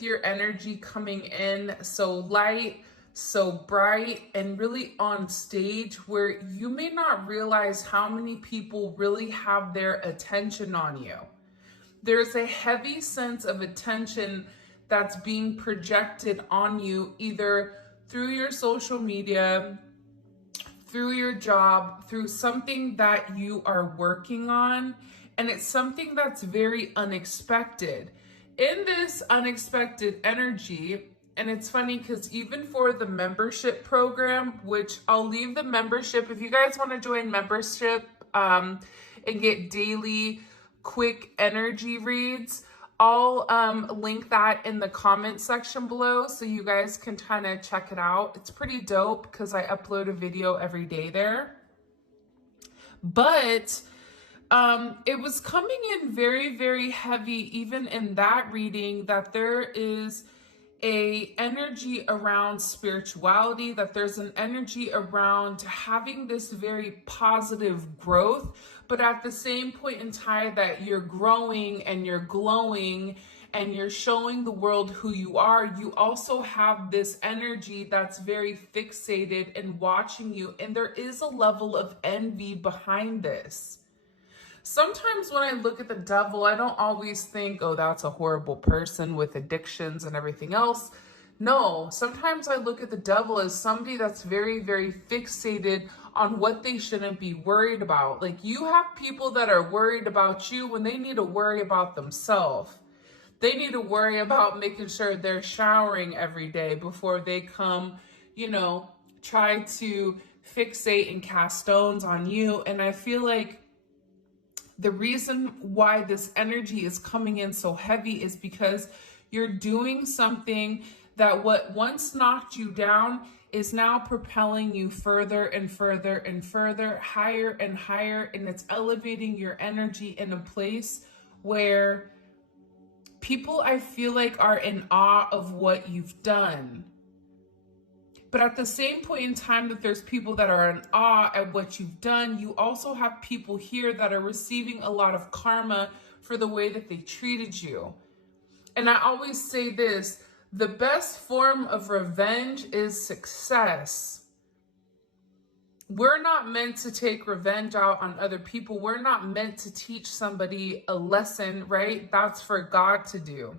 with your energy coming in so light, so bright, and really on stage where you may not realize how many people really have their attention on you. There's a heavy sense of attention that's being projected on you, either through your social media, through your job, through something that you are working on. And it's something that's very unexpected. In this unexpected energy, and it's funny because even for the membership program, which I'll leave the membership, if you guys want to join membership and get daily quick energy reads, I'll link that in the comment section below so you guys can kind of check it out. It's pretty dope because I upload a video every day there. But it was coming in very, very heavy, even in that reading, that there is a energy around spirituality, that there's an energy around having this very positive growth, but at the same point in time that you're growing and you're glowing and you're showing the world who you are, you also have this energy that's very fixated and watching you, and there is a level of envy behind this. Sometimes when I look at the devil, I don't always think, oh, that's a horrible person with addictions and everything else. No, sometimes I look at the devil as somebody that's very, very fixated on what they shouldn't be worried about. Like, you have people that are worried about you when they need to worry about themselves. They need to worry about making sure they're showering every day before they come, try to fixate and cast stones on you. And I feel like the reason why this energy is coming in so heavy is because you're doing something that what once knocked you down is now propelling you further and further and further, higher and higher, and it's elevating your energy in a place where people, I feel like, are in awe of what you've done. But at the same point in time that there's people that are in awe at what you've done, you also have people here that are receiving a lot of karma for the way that they treated you. And I always say this, the best form of revenge is success. We're not meant to take revenge out on other people. We're not meant to teach somebody a lesson, right? That's for God to do.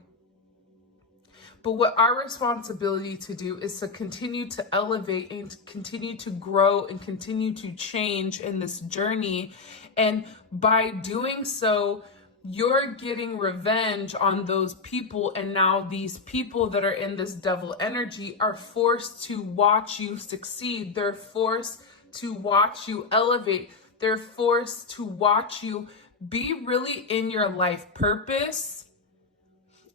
But what our responsibility to do is to continue to elevate and continue to grow and continue to change in this journey. And by doing so, you're getting revenge on those people. And now these people that are in this devil energy are forced to watch you succeed. They're forced to watch you elevate. They're forced to watch you be really in your life purpose.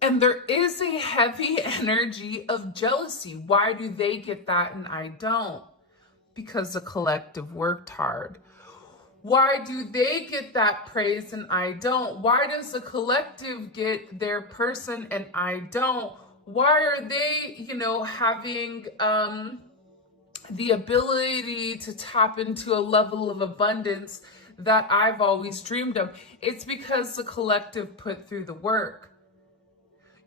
And there is a heavy energy of jealousy. Why do they get that and I don't? Because the collective worked hard. Why do they get that praise and I don't? Why does the collective get their person and I don't? Why are they, having the ability to tap into a level of abundance that I've always dreamed of? It's because the collective put through the work.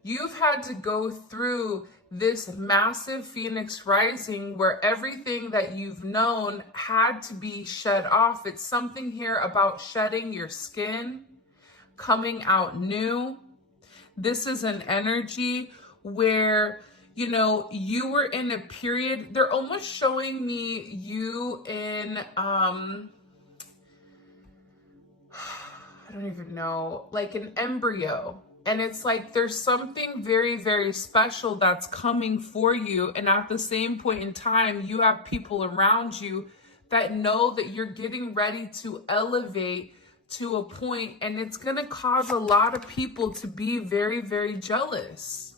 You've had to go through this massive phoenix rising where everything that you've known had to be shed off. It's something here about shedding your skin, coming out new. This is an energy where, you were in a period, they're almost showing me you in, I don't even know, like an embryo. And it's like there's something very, very special that's coming for you. And at the same point in time, you have people around you that know that you're getting ready to elevate to a point, and it's going to cause a lot of people to be very, very jealous.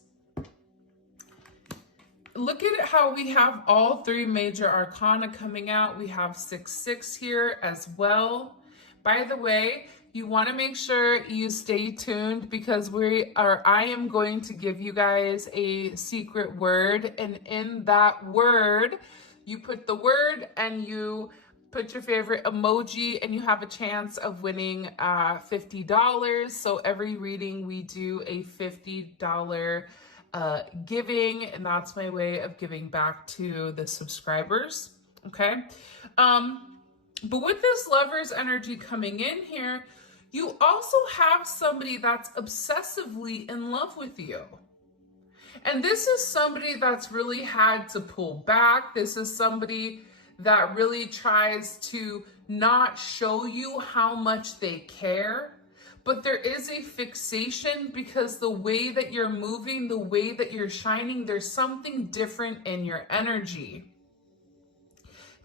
Look at how we have all three major arcana coming out. We have 6-6 here as well. By the way, you want to make sure you stay tuned because I am going to give you guys a secret word. And in that word, you put the word and you put your favorite emoji and you have a chance of winning $50. So every reading we do a $50 giving, and that's my way of giving back to the subscribers. Okay. But with this Lover's energy coming in here, you also have somebody that's obsessively in love with you. And this is somebody that's really had to pull back. This is somebody that really tries to not show you how much they care. But there is a fixation because the way that you're moving, the way that you're shining, there's something different in your energy.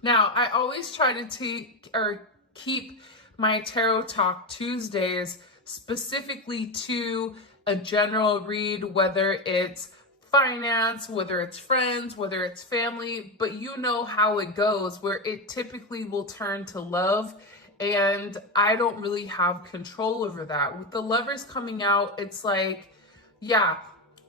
Now, I always try to keep my Tarot Talk Tuesdays specifically to a general read, whether it's finance, whether it's friends, whether it's family, but you know how it goes, where it typically will turn to love, and I don't really have control over that. With the Lovers coming out, it's like, yeah,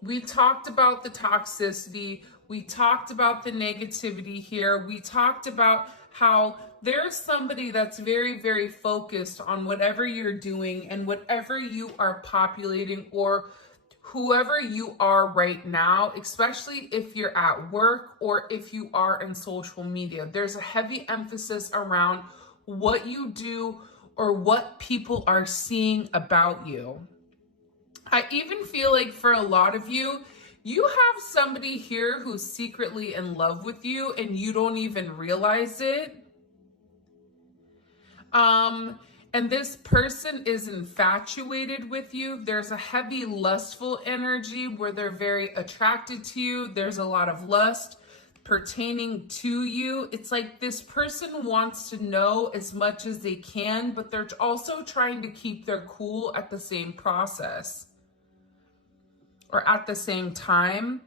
we talked about the toxicity, we talked about the negativity here, we talked about how there's somebody that's very, very focused on whatever you're doing and whatever you are populating, or whoever you are right now, especially if you're at work or if you are in social media. There's a heavy emphasis around what you do or what people are seeing about you. I even feel like for a lot of you, you have somebody here who's secretly in love with you and you don't even realize it. And this person is infatuated with you. There's a heavy lustful energy where they're very attracted to you. There's a lot of lust pertaining to you. It's like this person wants to know as much as they can, but they're also trying to keep their cool at the same process or at the same time.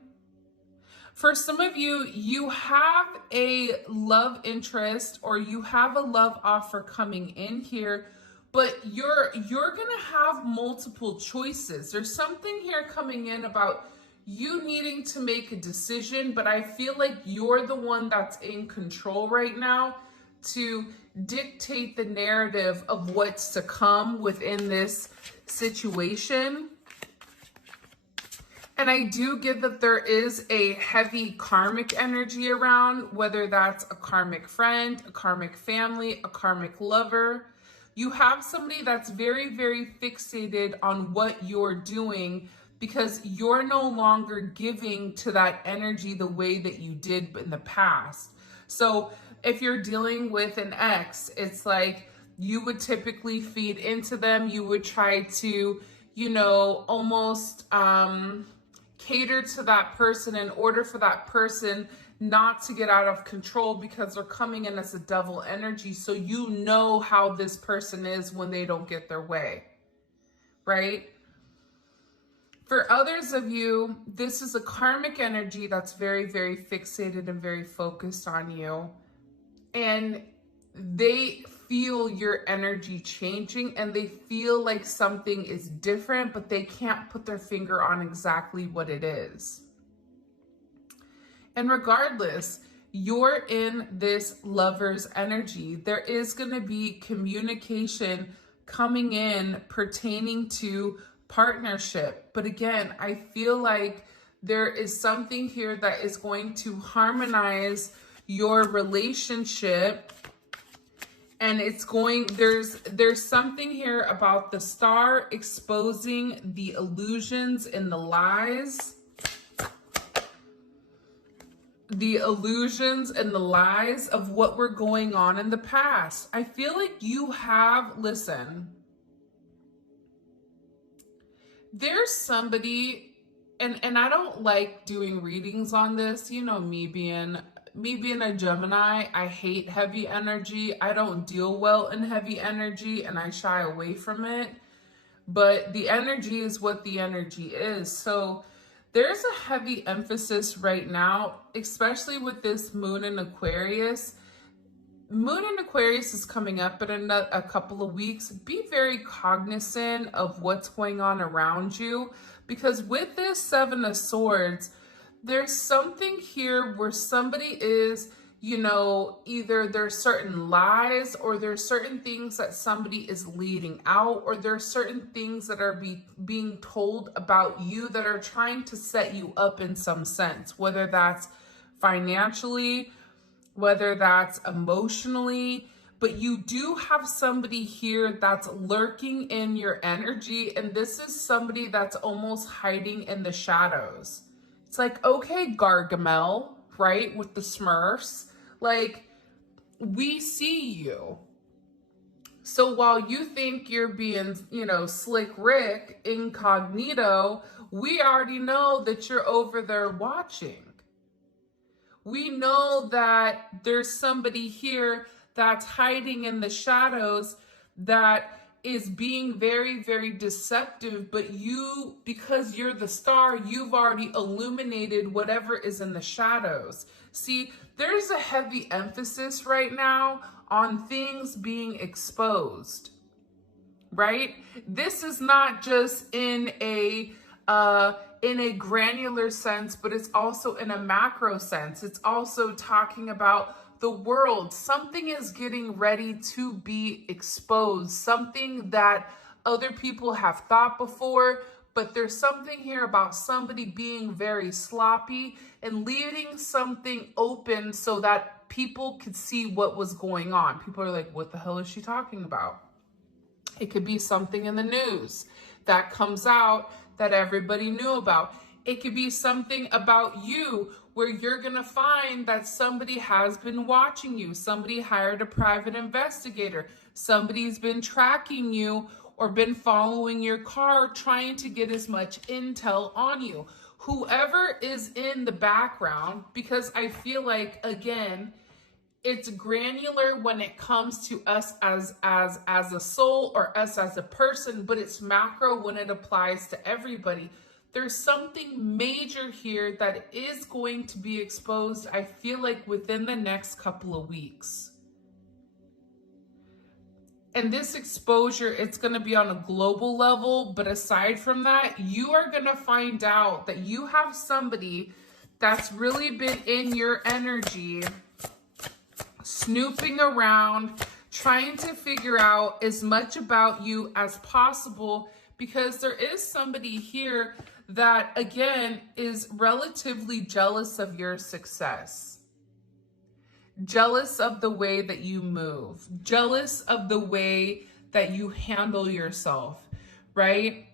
For some of you, you have a love interest or you have a love offer coming in here, but you're gonna have multiple choices. There's something here coming in about you needing to make a decision, but I feel like you're the one that's in control right now to dictate the narrative of what's to come within this situation. And I do get that there is a heavy karmic energy around, whether that's a karmic friend, a karmic family, a karmic lover. You have somebody that's very, very fixated on what you're doing because you're no longer giving to that energy the way that you did in the past. So if you're dealing with an ex, it's like you would typically feed into them. You would try to, almost cater to that person in order for that person not to get out of control because they're coming in as a devil energy. So you know how this person is when they don't get their way, right? For others of you, this is a karmic energy that's very, very fixated and very focused on you. And they feel your energy changing and they feel like something is different, but they can't put their finger on exactly what it is. And regardless, you're in this Lover's energy. There is going to be communication coming in pertaining to partnership. But again, I feel like there is something here that is going to harmonize your relationship. And it's going, there's something here about the star exposing the illusions and the lies. The illusions and the lies of what were going on in the past. I feel like you have, listen, there's somebody, and I don't like doing readings on this, me being a Gemini, I hate heavy energy. I don't deal well in heavy energy and I shy away from it. But the energy is what the energy is. So there's a heavy emphasis right now, especially with this moon in Aquarius. Moon in Aquarius is coming up in a couple of weeks. Be very cognizant of what's going on around you, because with this Seven of Swords, there's something here where somebody is you know, either there's certain lies or there's certain things that somebody is leading out, or there's certain things that are being told about you that are trying to set you up in some sense, whether that's financially, whether that's emotionally. But you do have somebody here that's lurking in your energy, and this is somebody that's almost hiding in the shadows. It's like, okay, Gargamel, right, with the Smurfs, like, we see you. So while you think you're being, you know, Slick Rick incognito, we already know that you're over there watching. We know that there's somebody here that's hiding in the shadows that is being very, very deceptive, but you, because you're the star, you've already illuminated whatever is in the shadows. See, there's a heavy emphasis right now on things being exposed, right? This is not just in a granular sense, but it's also in a macro sense. It's also talking about the world. Something is getting ready to be exposed, something that other people have thought before, but there's something here about somebody being very sloppy and leaving something open so that people could see what was going on. People are like, what the hell is she talking about? It could be something in the news that comes out that everybody knew about. It could be something about you where you're going to find that somebody has been watching you. Somebody hired a private investigator. Somebody's been tracking you or been following your car, trying to get as much intel on you. Whoever is in the background, because I feel like, again, it's granular when it comes to us as a soul or us as a person, but it's macro when it applies to everybody. There's something major here that is going to be exposed, I feel like, within the next couple of weeks. And this exposure, it's going to be on a global level. But aside from that, you are going to find out that you have somebody that's really been in your energy, snooping around, trying to figure out as much about you as possible, because there is somebody here that, again, is relatively jealous of your success, jealous of the way that you move, jealous of the way that you handle yourself, right?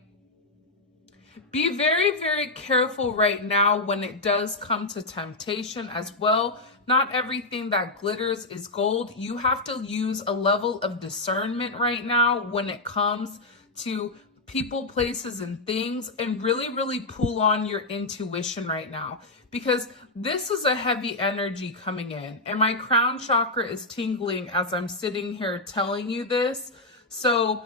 Be very, very careful right now when it does come to temptation as well. Not everything that glitters is gold. You have to use a level of discernment right now when it comes to people, places, and things, and really, really pull on your intuition right now, because this is a heavy energy coming in, and my crown chakra is tingling as I'm sitting here telling you this. So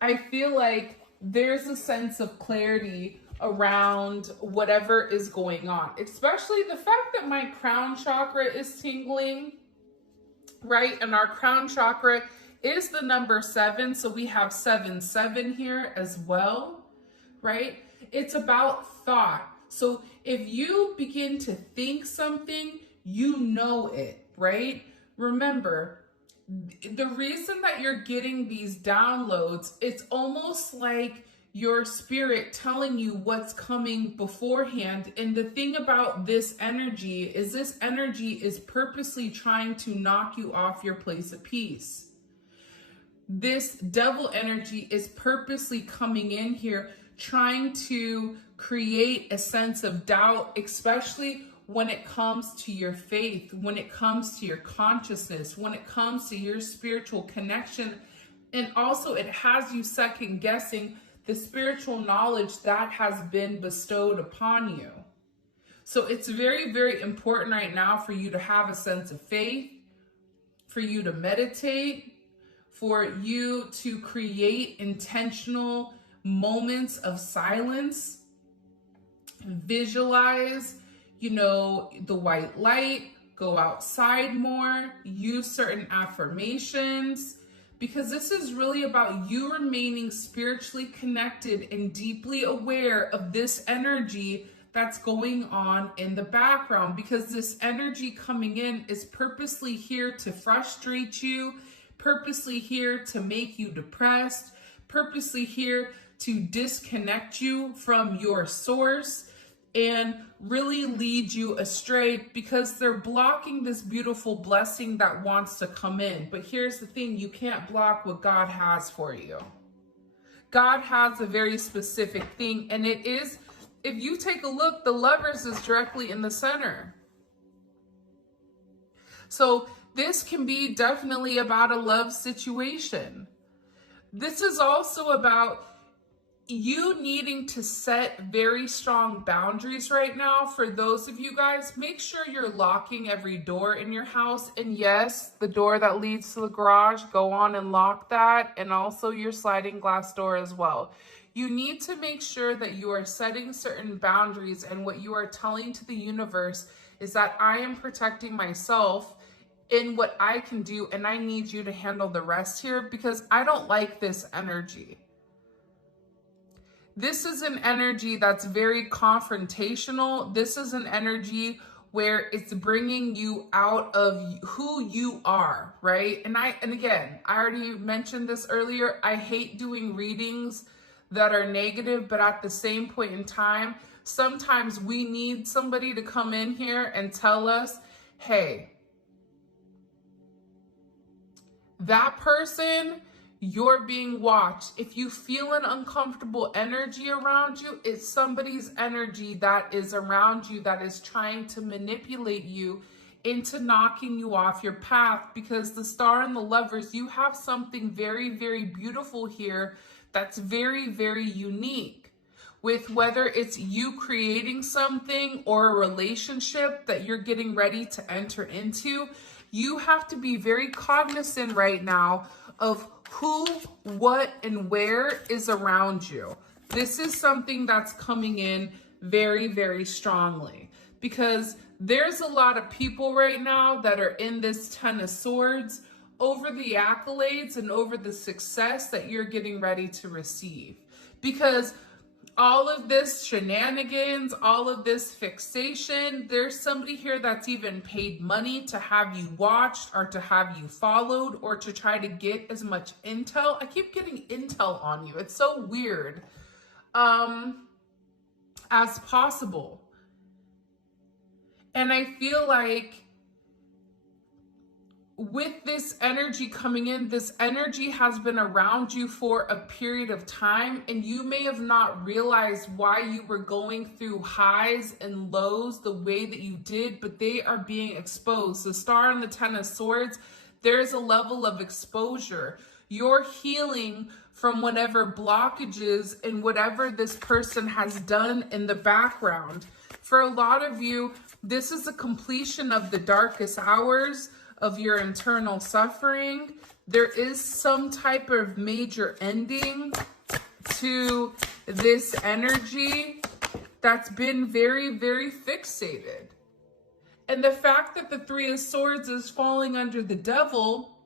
I feel like there's a sense of clarity around whatever is going on, especially the fact that my crown chakra is tingling, right? And our crown chakra is the number 7. So we have 7-7 here as well, right? It's about thought. So if you begin to think something, you know it, right? Remember, the reason that you're getting these downloads, it's almost like your spirit telling you what's coming beforehand. And the thing about this energy is purposely trying to knock you off your place of peace. This devil energy is purposely coming in here, trying to create a sense of doubt, especially when it comes to your faith, when it comes to your consciousness, when it comes to your spiritual connection. And also it has you second guessing the spiritual knowledge that has been bestowed upon you. So it's very, very important right now for you to have a sense of faith, for you to meditate, for you to create intentional moments of silence, visualize, the white light, go outside more, use certain affirmations, because this is really about you remaining spiritually connected and deeply aware of this energy that's going on in the background, because this energy coming in is purposely here to frustrate you, purposely here to make you depressed, purposely here to disconnect you from your source and really lead you astray, because they're blocking this beautiful blessing that wants to come in. But here's the thing, you can't block what God has for you. God has a very specific thing, and it is, if you take a look, the Lovers is directly in the center. So this can be definitely about a love situation. This is also about you needing to set very strong boundaries right now. For those of you guys, make sure you're locking every door in your house. And yes, the door that leads to the garage, go on and lock that. And also your sliding glass door as well. You need to make sure that you are setting certain boundaries, and what you are telling to the universe is that I am protecting myself in what I can do, and I need you to handle the rest here, because I don't like this energy. This is an energy that's very confrontational. This is an energy where it's bringing you out of who you are, right? And again, I already mentioned this earlier. I hate doing readings that are negative, but at the same point in time, sometimes we need somebody to come in here and tell us, hey, that person, you're being watched. If you feel an uncomfortable energy around you, it's somebody's energy that is around you that is trying to manipulate you into knocking you off your path. Because the Star and the Lovers, you have something very, very beautiful here that's very, very unique. With whether it's you creating something or a relationship that you're getting ready to enter into, you have to be very cognizant right now of who, what, and where is around you. This is something that's coming in very, very strongly, because there's a lot of people right now that are in this Ten of Swords over the accolades and over the success that you're getting ready to receive. Because all of this shenanigans, all of this fixation, there's somebody here that's even paid money to have you watched or to have you followed or to try to get as much intel. I keep getting intel on you. It's so weird. As possible. And I feel like with this energy coming in, this energy has been around you for a period of time, and you may have not realized why you were going through highs and lows the way that you did, but they are being exposed. The Star and the Ten of Swords, there's a level of exposure. You're healing from whatever blockages and whatever this person has done in the background. For a lot of you, this is a completion of the darkest hours of your internal suffering. There is some type of major ending to this energy that's been very, very fixated. And the fact that the Three of Swords is falling under the Devil,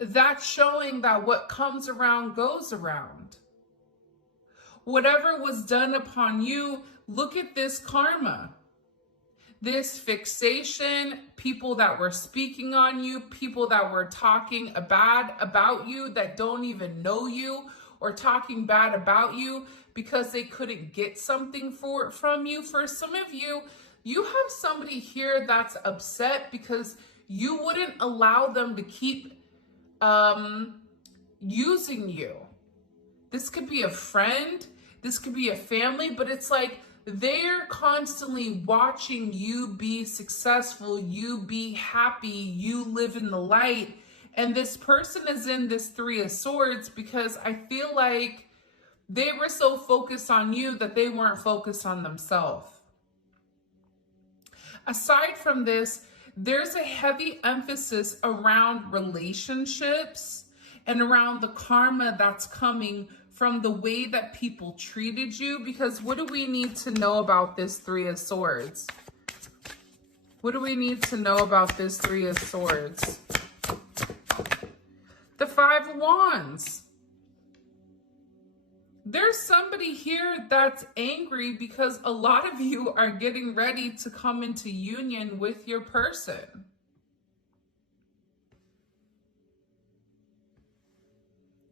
that's showing that what comes around goes around. Whatever was done upon you, look at this karma. This fixation, people that were speaking on you, people that were talking bad about you that don't even know you, or talking bad about you because they couldn't get something from you. For some of you, you have somebody here that's upset because you wouldn't allow them to keep using you. This could be a friend, this could be a family, but it's like they're constantly watching you be successful, you be happy, you live in the light. And this person is in this Three of Swords because I feel like they were so focused on you that they weren't focused on themselves. Aside from this, there's a heavy emphasis around relationships and around the karma that's coming from the way that people treated you. Because what do we need to know about this Three of Swords? What do we need to know about this Three of Swords? The Five of Wands. There's somebody here that's angry because a lot of you are getting ready to come into union with your person.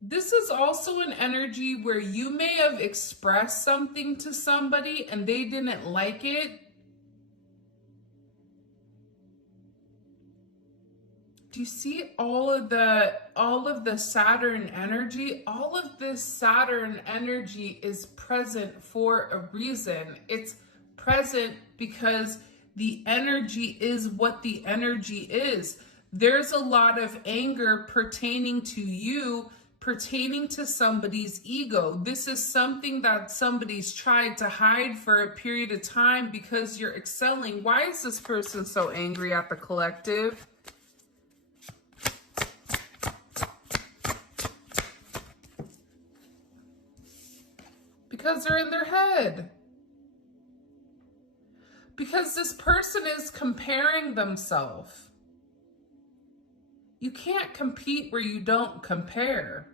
This is also an energy where you may have expressed something to somebody and they didn't like it. Do you see all of the Saturn energy? All of this Saturn energy is present for a reason. It's present because the energy is what the energy is. There's a lot of anger pertaining to you, pertaining to somebody's ego. This is something that somebody's tried to hide for a period of time because you're excelling. Why is this person so angry at the collective? Because they're in their head. Because this person is comparing themselves. You can't compete where you don't compare.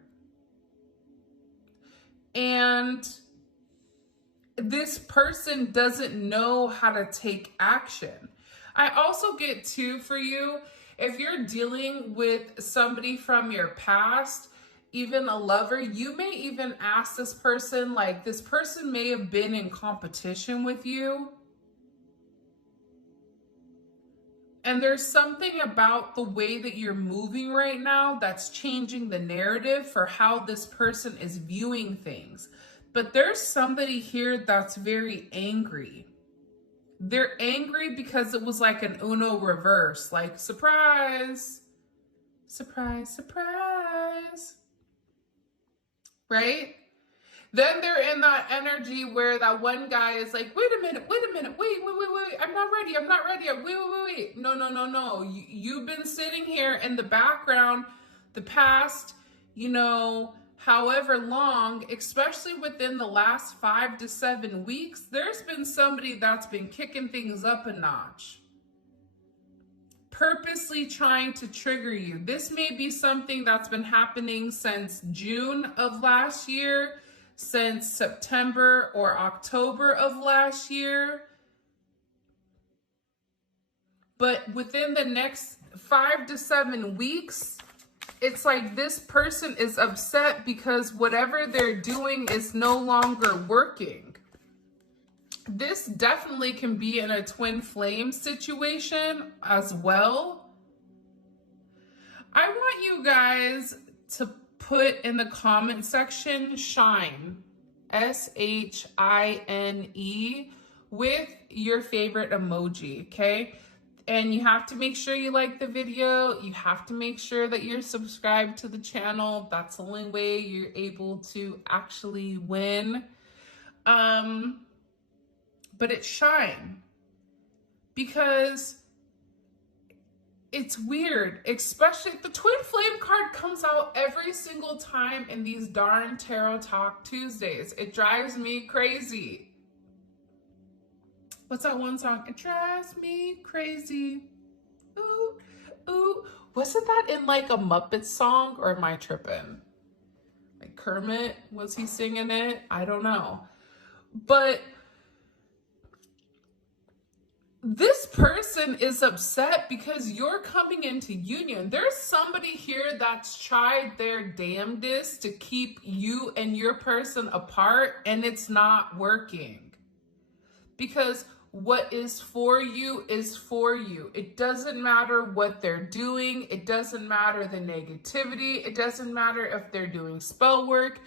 And this person doesn't know how to take action. I also get too, for you, if you're dealing with somebody from your past, even a lover, you may even ask this person, like, this person may have been in competition with you. And there's something about the way that you're moving right now that's changing the narrative for how this person is viewing things. But there's somebody here that's very angry. They're angry because it was like an Uno reverse, like, surprise, surprise, surprise. Right? Then they're in that energy where that one guy is like, wait a minute, wait, I'm not ready, wait. No. You've been sitting here in the background the past, however long, especially within the last 5 to 7 weeks, there's been somebody that's been kicking things up a notch. Purposely trying to trigger you. This may be something that's been happening since June of last year, since September or October of last year. But within the next 5 to 7 weeks, it's like this person is upset because whatever they're doing is no longer working. This definitely can be in a twin flame situation as well. I want you guys to put in the comment section shine, S-H-I-N-E, with your favorite emoji, okay? And you have to make sure you like the video. You have to make sure that you're subscribed to the channel. That's the only way you're able to actually win. But it's shine, because it's weird, especially the twin flame card comes out every single time in these darn Tarot Talk Tuesdays. It drives me crazy. What's that one song? It drives me crazy. Ooh, ooh. Wasn't that in like a Muppet song, or am I tripping? Like Kermit, was he singing it? I don't know. But this person is upset because you're coming into union. There's somebody here that's tried their damnedest to keep you and your person apart, and it's not working. Because what is for you is for you. It doesn't matter what they're doing. It doesn't matter the negativity. It doesn't matter if they're doing spell work.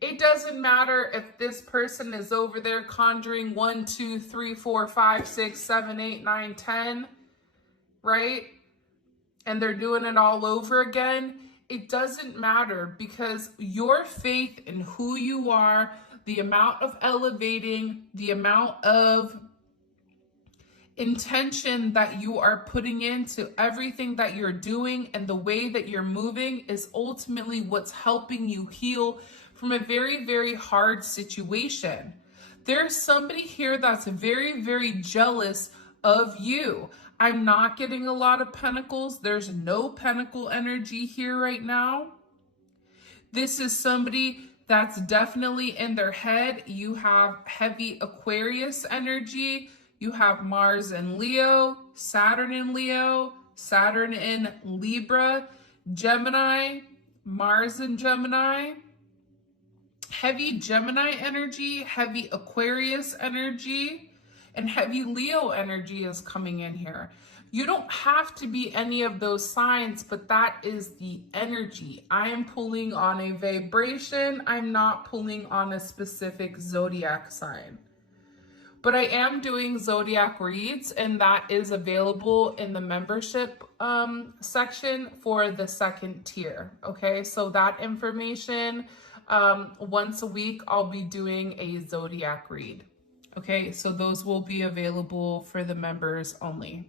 It doesn't matter if this person is over there conjuring 1, 2, 3, 4, 5, 6, 7, 8, 9, 10, right? And they're doing it all over again. It doesn't matter, because your faith in who you are, the amount of elevating, the amount of intention that you are putting into everything that you're doing and the way that you're moving is ultimately what's helping you heal from a very, very hard situation. There's somebody here that's very, very jealous of you. I'm not getting a lot of pentacles. There's no pentacle energy here right now. This is somebody that's definitely in their head. You have heavy Aquarius energy. You have Mars in Leo, Saturn in Leo, Saturn in Libra, Gemini, Mars in Gemini, heavy Gemini energy, heavy Aquarius energy, and heavy Leo energy is coming in here. You don't have to be any of those signs, but that is the energy. I am pulling on a vibration. I'm not pulling on a specific zodiac sign. But I am doing zodiac reads, and that is available in the membership section for the second tier. Okay, so that information, once a week, I'll be doing a zodiac read. Okay, so those will be available for the members only.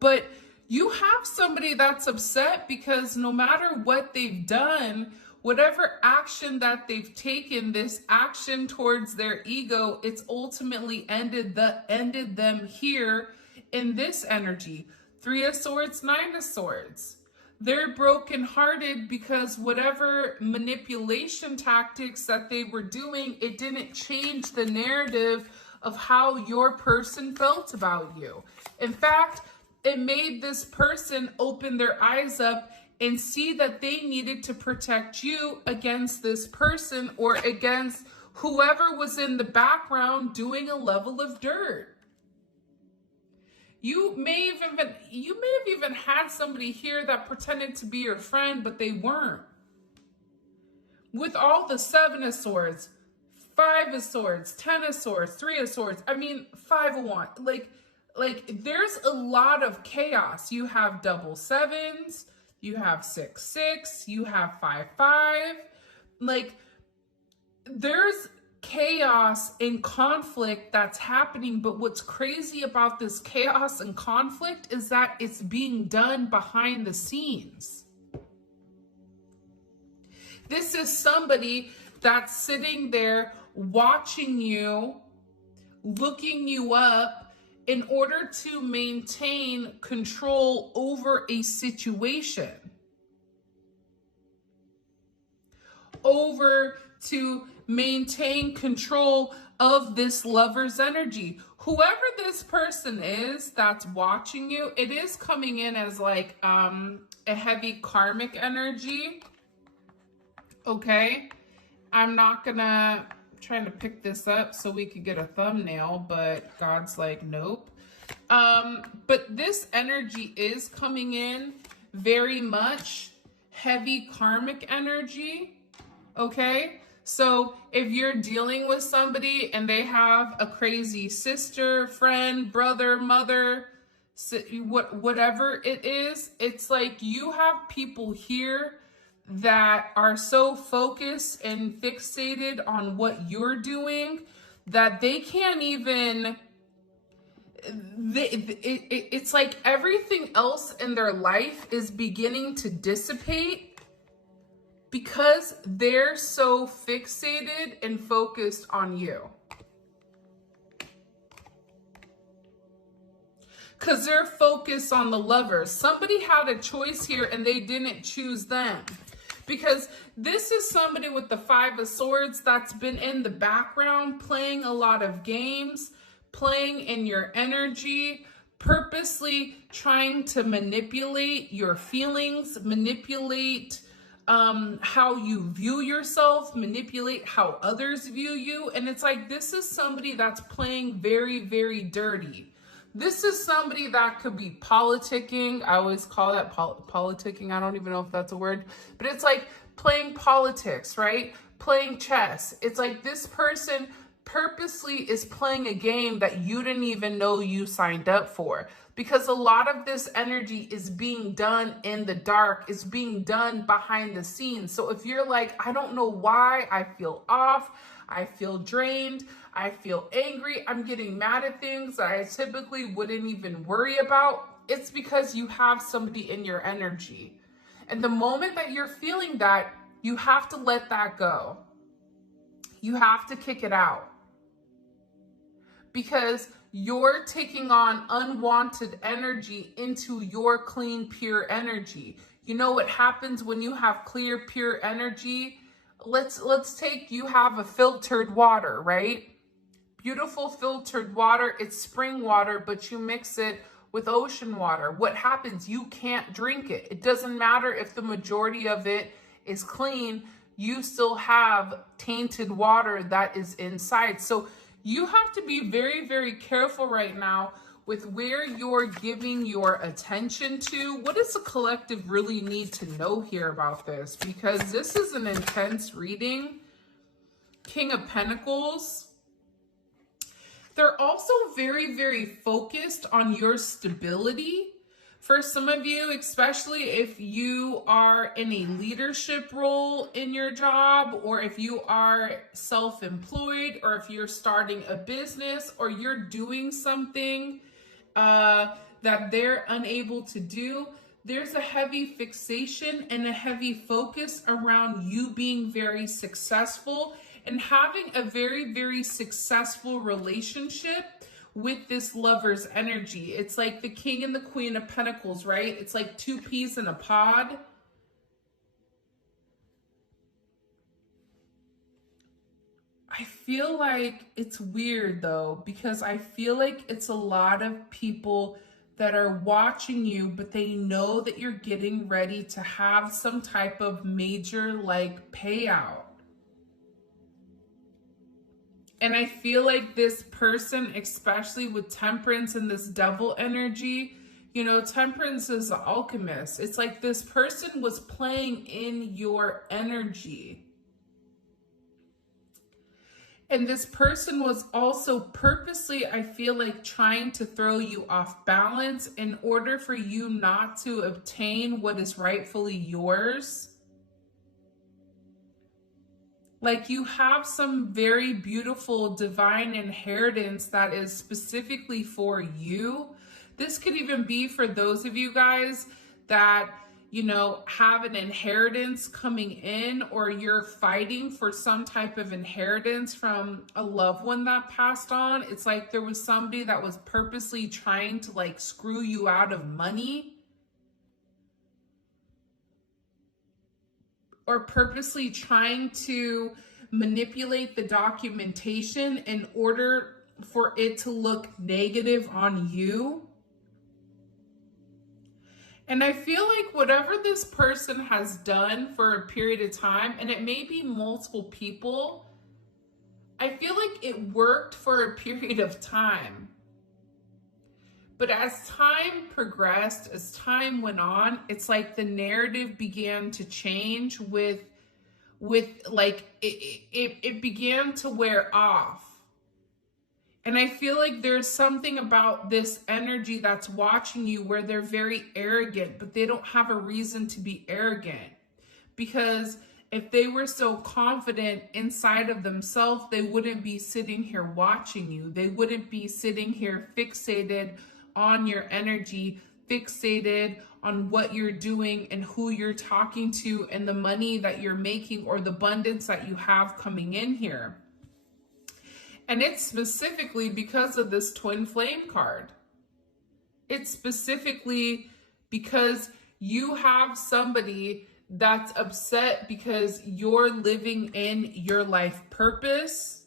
But you have somebody that's upset because no matter what they've done, whatever action that they've taken, this action towards their ego, it's ultimately ended them here in this energy. 3 of Swords, 9 of Swords. They're brokenhearted because whatever manipulation tactics that they were doing, it didn't change the narrative of how your person felt about you. In fact, it made this person open their eyes up and see that they needed to protect you against this person or against whoever was in the background doing a level of dirt. You may have even had somebody here that pretended to be your friend, but they weren't. With all the 7 of Swords, 5 of Swords, 10 of Swords, 3 of Swords, 5 of Wands, like there's a lot of chaos. You have double 7s, you have 6-6, you have 5-5. Like there's chaos and conflict that's happening, but what's crazy about this chaos and conflict is that it's being done behind the scenes. This is somebody that's sitting there watching you, looking you up, in order to maintain control over a situation, over to maintain control of this lover's energy. Whoever this person is that's watching you, it is coming in as like a heavy karmic energy. Okay, I'm not gonna trying to pick this up so we could get a thumbnail, but God's like, nope. But this energy is coming in very much heavy karmic energy. Okay, so if you're dealing with somebody and they have a crazy sister, friend, brother, mother, whatever it is, it's like you have people here that are so focused and fixated on what you're doing that they can't even, it's like everything else in their life is beginning to dissipate because they're so fixated and focused on you. Because they're focused on the lovers. Somebody had a choice here and they didn't choose them. Because this is somebody with the 5 of Swords that's been in the background playing a lot of games, playing in your energy, purposely trying to manipulate your feelings, manipulate how you view yourself, manipulate how others view you. And it's like, this is somebody that's playing very, very dirty. This is somebody that could be politicking. I always call that politicking. I don't even know if that's a word, but it's like playing politics, right? Playing chess. It's like this person purposely is playing a game that you didn't even know you signed up for, because a lot of this energy is being done in the dark, is being done behind the scenes. So if you're like, I don't know why I feel off, I feel drained, I feel angry, I'm getting mad at things that I typically wouldn't even worry about, it's because you have somebody in your energy. And the moment that you're feeling that, you have to let that go. You have to kick it out. Because you're taking on unwanted energy into your clean, pure energy. You know what happens when you have clear, pure energy? Let's take, you have a filtered water, right? Beautiful filtered water, it's spring water, but you mix it with ocean water. What happens? You can't drink it. It doesn't matter if the majority of it is clean, you still have tainted water that is inside. So you have to be very, very careful right now with where you're giving your attention to. What does the collective really need to know here about this? Because this is an intense reading. King of Pentacles. They're also very, very focused on your stability. For some of you, especially if you are in a leadership role in your job, or if you are self-employed, or if you're starting a business, or you're doing something that they're unable to do, there's a heavy fixation and a heavy focus around you being very successful and having a very, very successful relationship with this lover's energy. It's like the King and the Queen of Pentacles, right? It's like two peas in a pod. I feel like it's weird though, because I feel like it's a lot of people that are watching you, but they know that you're getting ready to have some type of major like payout. And I feel like this person, especially with Temperance and this Devil energy, you know, Temperance is the alchemist. It's like this person was playing in your energy. And this person was also purposely, I feel like, trying to throw you off balance in order for you not to obtain what is rightfully yours. Like you have some very beautiful divine inheritance that is specifically for you. This could even be for those of you guys that, you know, have an inheritance coming in, or you're fighting for some type of inheritance from a loved one that passed on. It's like there was somebody that was purposely trying to like screw you out of money, or purposely trying to manipulate the documentation in order for it to look negative on you. And I feel like whatever this person has done for a period of time, and it may be multiple people, I feel like it worked for a period of time. But as time progressed, as time went on, it's like the narrative began to change with like, it began to wear off. And I feel like there's something about this energy that's watching you where they're very arrogant, but they don't have a reason to be arrogant. Because if they were so confident inside of themselves, they wouldn't be sitting here watching you. They wouldn't be sitting here fixated on your energy, fixated on what you're doing and who you're talking to and the money that you're making or the abundance that you have coming in here. And it's specifically because of this twin flame card. It's specifically because you have somebody that's upset because you're living in your life purpose,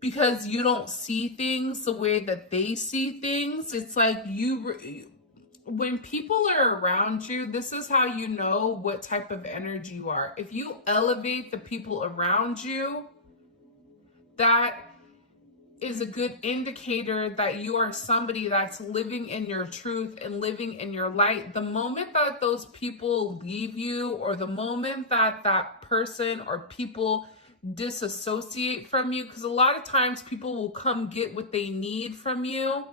because you don't see things the way that they see things. It's like when people are around you, this is how you know what type of energy you are. If you elevate the people around you, that is a good indicator that you are somebody that's living in your truth and living in your light. The moment that those people leave you, or the moment that that person or people disassociate from you, because a lot of times people will come get what they need from you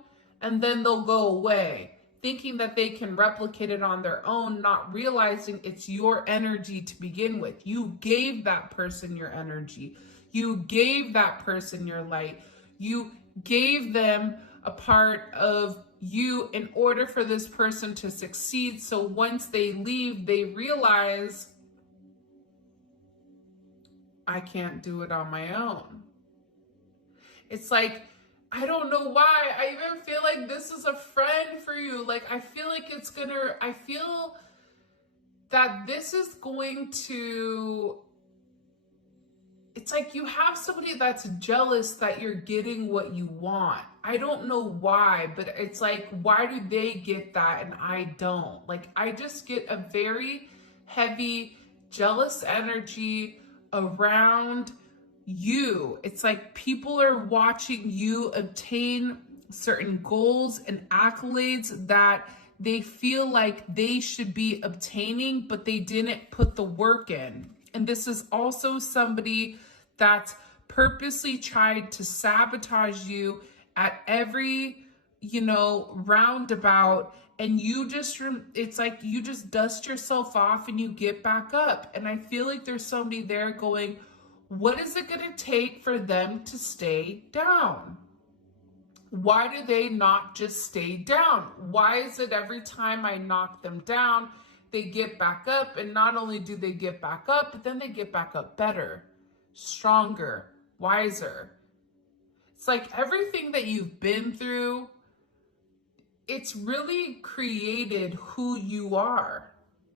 and then they'll go away thinking that they can replicate it on their own, not realizing it's your energy to begin with. You gave that person your energy. You gave that person your light. You gave them a part of you in order for this person to succeed. So once they leave, they realize, I can't do it on my own. It's like I don't know why. I even feel like this is a friend for you. Like, I feel like I feel that this is going to, it's like you have somebody that's jealous that you're getting what you want. I don't know why, but it's like, why do they get that and I don't? Like, I just get a very heavy, jealous energy around you. It's like people are watching you obtain certain goals and accolades that they feel like they should be obtaining, but they didn't put the work in. And this is also somebody that's purposely tried to sabotage you at every, roundabout. And it's like you just dust yourself off and you get back up. And I feel like there's somebody there going, what is it going to take for them to stay down? Why do they not just stay down? Why is it every time I knock them down, they get back up? And not only do they get back up, but then they get back up better, stronger, wiser. It's like everything that you've been through, it's really created who you are.